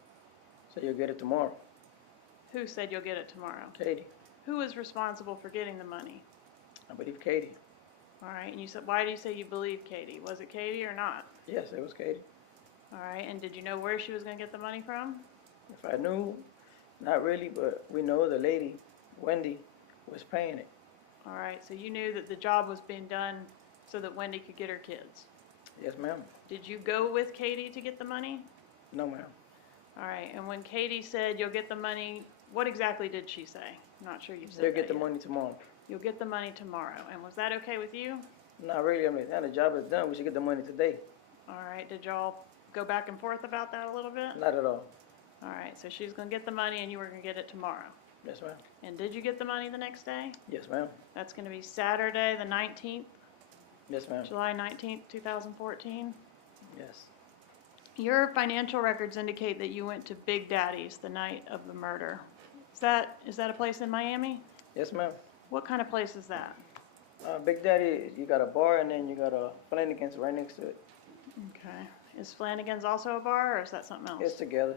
So you'll get it tomorrow. Who said you'll get it tomorrow? Katie. Who was responsible for getting the money? I believe Katie. All right, and you said, why do you say you believe Katie? Was it Katie or not? Yes, it was Katie. All right, and did you know where she was going to get the money from? If I knew, not really, but we know the lady, Wendy, was paying it. All right, so you knew that the job was being done so that Wendy could get her kids. Yes, ma'am. Did you go with Katie to get the money? No, ma'am. All right, and when Katie said you'll get the money, what exactly did she say? I'm not sure you've said They'll that get the yet. money tomorrow. You'll get the money tomorrow, and was that okay with you? Not really. I mean, now the job is done. We should get the money today. All right, did y'all go back and forth about that a little bit? Not at all. All right, so she's gonna get the money and you were gonna get it tomorrow. Yes, ma'am. And did you get the money the next day? Yes, ma'am. That's gonna be Saturday, the 19th, Yes, ma'am. July 19th, 2014. Yes. Your financial records indicate that you went to Big Daddy's the night of the murder. Is that a place in Miami? Yes, ma'am. What kind of place is that? Big Daddy, you got a bar and then you got a Flanagan's right next to it. Okay. Is Flanagan's also a bar, or is that something else? It's together.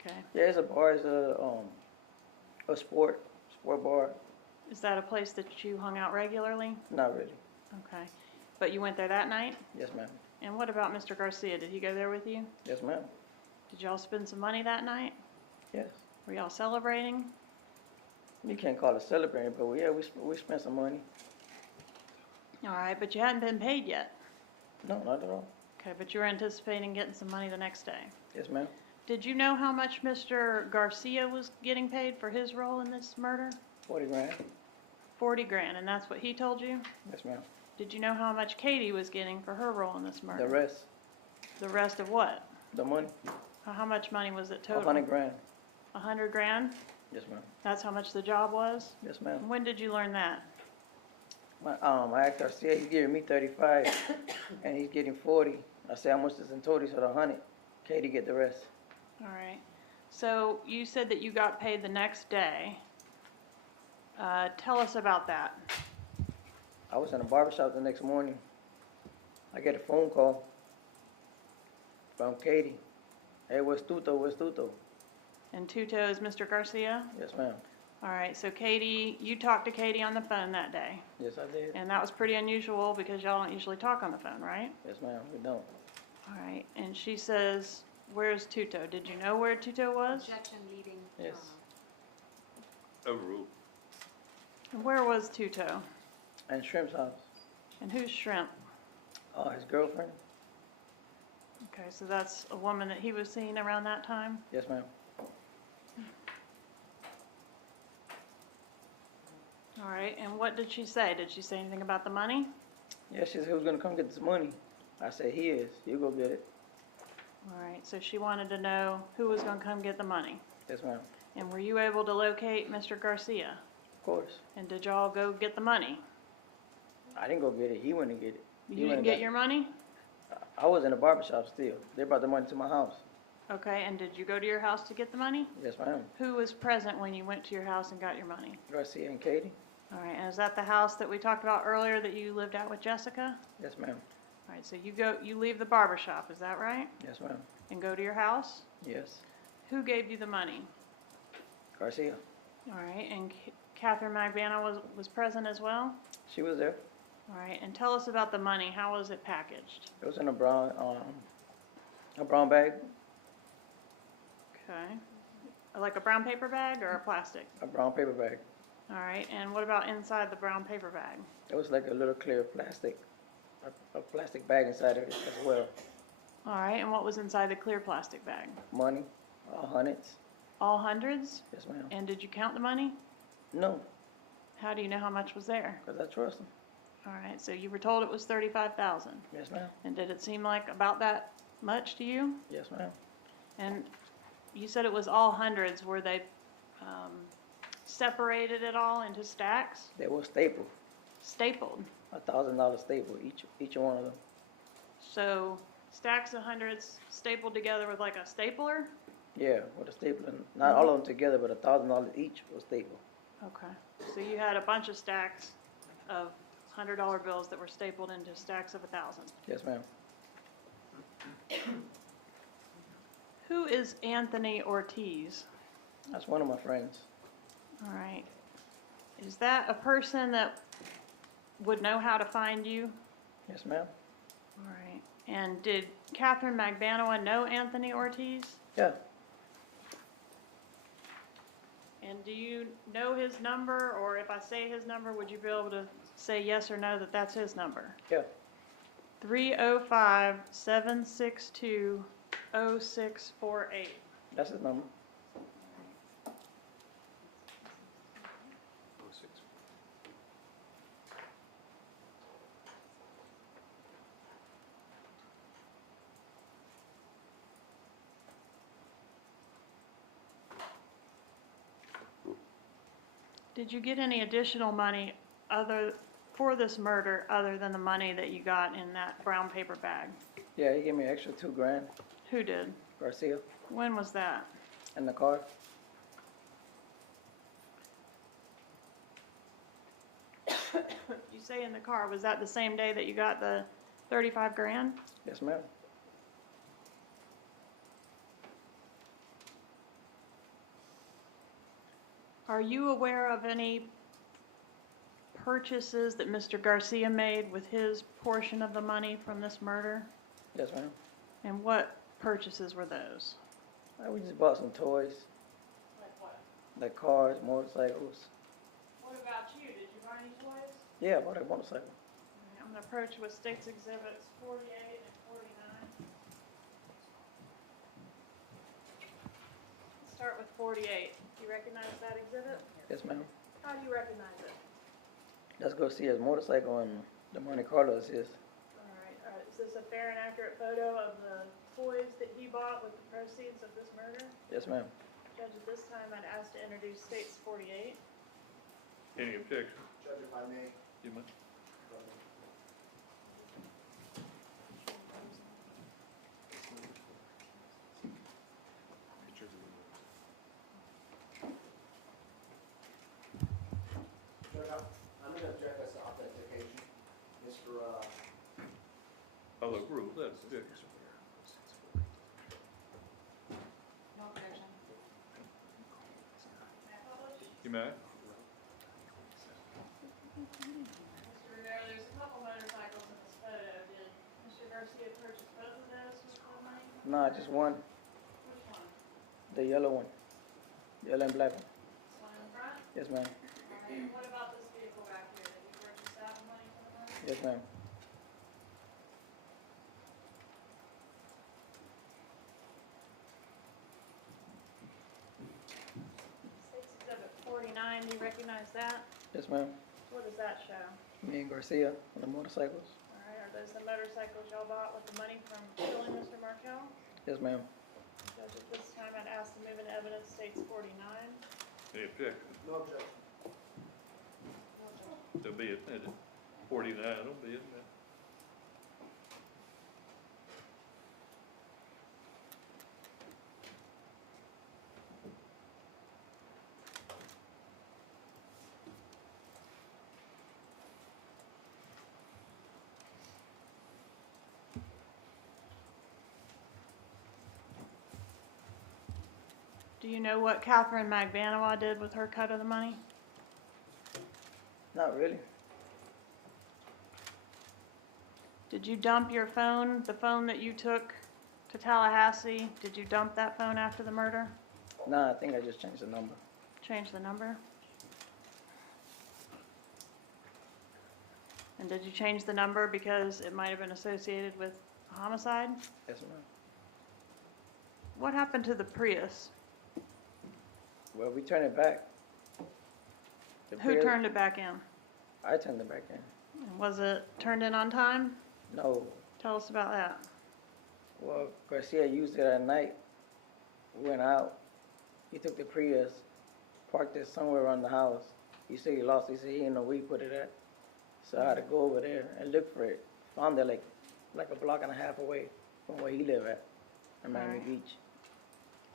Okay. Yeah, it's a bar. It's a sport bar. Is that a place that you hung out regularly? Not really. Okay. But you went there that night? Yes, ma'am. And what about Mr. Garcia? Did he go there with you? Yes, ma'am. Did y'all spend some money that night? Yes. Were y'all celebrating? You can't call it celebrating, but yeah, we spent some money. All right, but you hadn't been paid yet. No, not at all. Okay, but you were anticipating getting some money the next day. Yes, ma'am. Did you know how much Mr. Garcia was getting paid for his role in this murder? 40 grand. 40 grand, and that's what he told you? Yes, ma'am. Did you know how much Katie was getting for her role in this murder? The rest, The rest of what? the money, How much money was it total? 100 grand. 100 grand? Yes, ma'am. That's how much the job was? Yes, ma'am. When did you learn that? I asked Garcia, he's giving me 35, and he's getting 40. I said, how much is in total? He said 100. Katie get the rest. All right. So you said that you got paid the next day. Tell us about that. I was in a barbershop the next morning. I get a phone call from Katie. Hey, where's Tuto? Where's Tuto? And Tuto is Mr. Garcia? Yes, ma'am. All right, so Katie, you talked to Katie on the phone that day. Yes, I did. And that was pretty unusual because y'all don't usually talk on the phone, right? Yes, ma'am. We don't. All right, and she says, where's Tuto? Did you know where Tuto was? Objection leading. Yes. Overruled. And where was Tuto? And Shrimp's house. And who's Shrimp? His girlfriend. Okay, so that's a woman that he was seeing around that time? Yes, ma'am. All right, and what did she say? Did she say anything about the money? Yeah, she said he was gonna come get this money. I said he is. You go get it. All right, so she wanted to know who was gonna come get the money. Yes, ma'am. And were you able to locate Mr. Garcia? Of course. And did y'all go get the money? I didn't go get it. He went to get it. You didn't get your money? I was in a barbershop still. They brought the money to my house. Okay, and did you go to your house to get the money? Yes, ma'am. Who was present when you went to your house and got your money? Garcia and Katie. All right, and is that the house that we talked about earlier that you lived at with Jessica? Yes, ma'am. All right, so you leave the barber shop, is that right? Yes, ma'am. And go to your house? Yes. Who gave you the money? Garcia. All right, and Catherine Magbana was present as well? She was there. All right, and tell us about the money. How was it packaged? It was in a brown bag. Okay. Like a brown paper bag or a plastic? A brown paper bag. All right, and what about inside the brown paper bag? It was like a little clear plastic, a plastic bag inside of it as well. All right, and what was inside the clear plastic bag? Money, hundreds. All hundreds? Yes, ma'am. And did you count the money? No, How do you know how much was there? because I trust him. All right, so you were told it was 35,000. Yes, ma'am. And did it seem like about that much to you? Yes, ma'am. And you said it was all hundreds. Were they separated at all into stacks? They were stapled, Stapled. $1,000 staple each one of them. So stacks of hundreds stapled together with like a stapler? Yeah, with a stapler. Not all of them together, but $1,000 each was stapled. Okay. So you had a bunch of stacks of $100 bills that were stapled into stacks of 1,000. Yes, ma'am. Who is Anthony Ortiz? That's one of my friends. All right. Is that a person that would know how to find you? Yes, ma'am. All right. And did Catherine Magbanoa know Anthony Ortiz? Yeah. And do you know his number, or if I say his number, would you be able to say yes or no that that's his number? Yeah. 305-762-0648. That's his number. Did you get any additional money for this murder other than the money that you got in that brown paper bag? Yeah, he gave me an extra $2 grand. Who did? Garcia. When was that? In the car. You say in the car. Was that the same day that you got the 35 grand? Yes, ma'am. Are you aware of any purchases that Mr. Garcia made with his portion of the money from this murder? Yes, ma'am. And what purchases were those? We just bought some toys. Like what? like cars, motorcycles. What about you? Did you buy any toys? Yeah, I bought a motorcycle. I'm gonna approach with States Exhibits 48 and 49. Let's start with 48. Do you recognize that exhibit? Yes, ma'am. How do you recognize it? Let's go see his motorcycle and the Monte Carlo is his. All right, is this a fair and accurate photo of the toys that he bought with the proceeds of this murder? Yes, ma'am. Judge, at this time, I'd ask to introduce States 48. Any objection? Judge, if I may, You mind? Judge, I'm gonna object as to authentication. Mr. I'll overrule that objection. No objection. May I publish? You may? Mr. Rivera, there's a couple motorcycles in this photo. Did Mr. Garcia purchase both of those with the money? Nah, just one. Which one? The yellow one. Yellow and black one. This one in the front? Yes, ma'am. All right, what about this vehicle back here? Did you purchase that with money from the money? Yes, ma'am. States Exhibit 49, do you recognize that? Yes, ma'am. What does that show? Me and Garcia on the motorcycles. All right, are those the motorcycles y'all bought with the money from killing Mr. Markel? Yes, ma'am. Judge, at this time, I'd ask to move into evidence States 49. Any objection? No objection. There'll be at 49, will be it? Do you know what Catherine Magbanua did with her cut of the money? Not really. Did you dump your phone, the phone that you took to Tallahassee? Did you dump that phone after the murder? Nah, I think I just changed the number. Change the number? And did you change the number because it might have been associated with a homicide? Yes, ma'am. What happened to the Prius? Well, we turned it back. The Who Prius- turned it back in? I turned it back in. Was it turned in on time? No. Tell us about that. Well, Garcia used it at night. We went out. He took the Prius, parked it somewhere around the house. He said he lost it. He said he didn't know where he put it at. So I had to go over there and look for it. Found it like a block and a half away from where he lived at, in Miami Alright. Beach.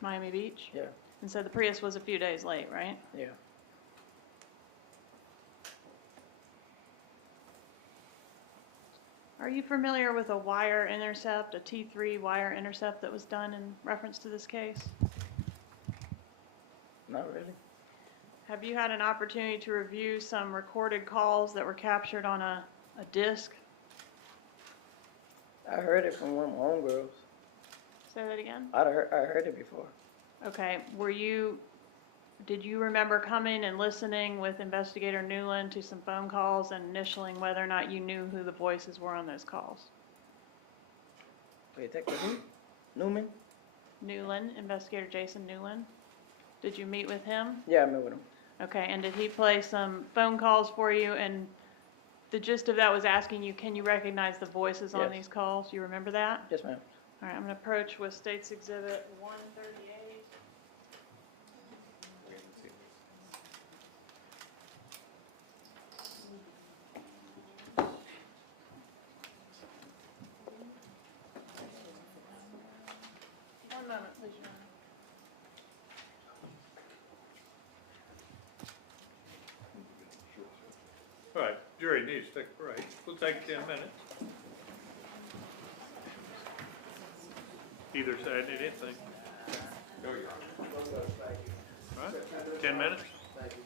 Miami Beach? Yeah, And so the Prius was a few days late, right? yeah. Are you familiar with a wire intercept, a T3 wire intercept that was done in reference to this case? Not really. Have you had an opportunity to review some recorded calls that were captured on a disc? I heard it from one of my homegirls. Say that again? I heard it before. Okay, did you remember coming and listening with Investigator Newland to some phone calls and initialing whether or not you knew who the voices were on those calls? Detective who? Newman? Newland, Investigator Jason Newland. Did you meet with him? Yeah, I met with him. Okay, and did he play some phone calls for you? And the gist of that was asking you, can you recognize the voices on Yes. these calls? You remember that? Yes, ma'am. All right, I'm going to approach with States Exhibit 138. One moment, please, Your Honor. All right, jury needs to take a break. We'll take 10 minutes. Either side need anything. Go, Your Honor. Thank you. All right, 10 minutes? Thank you.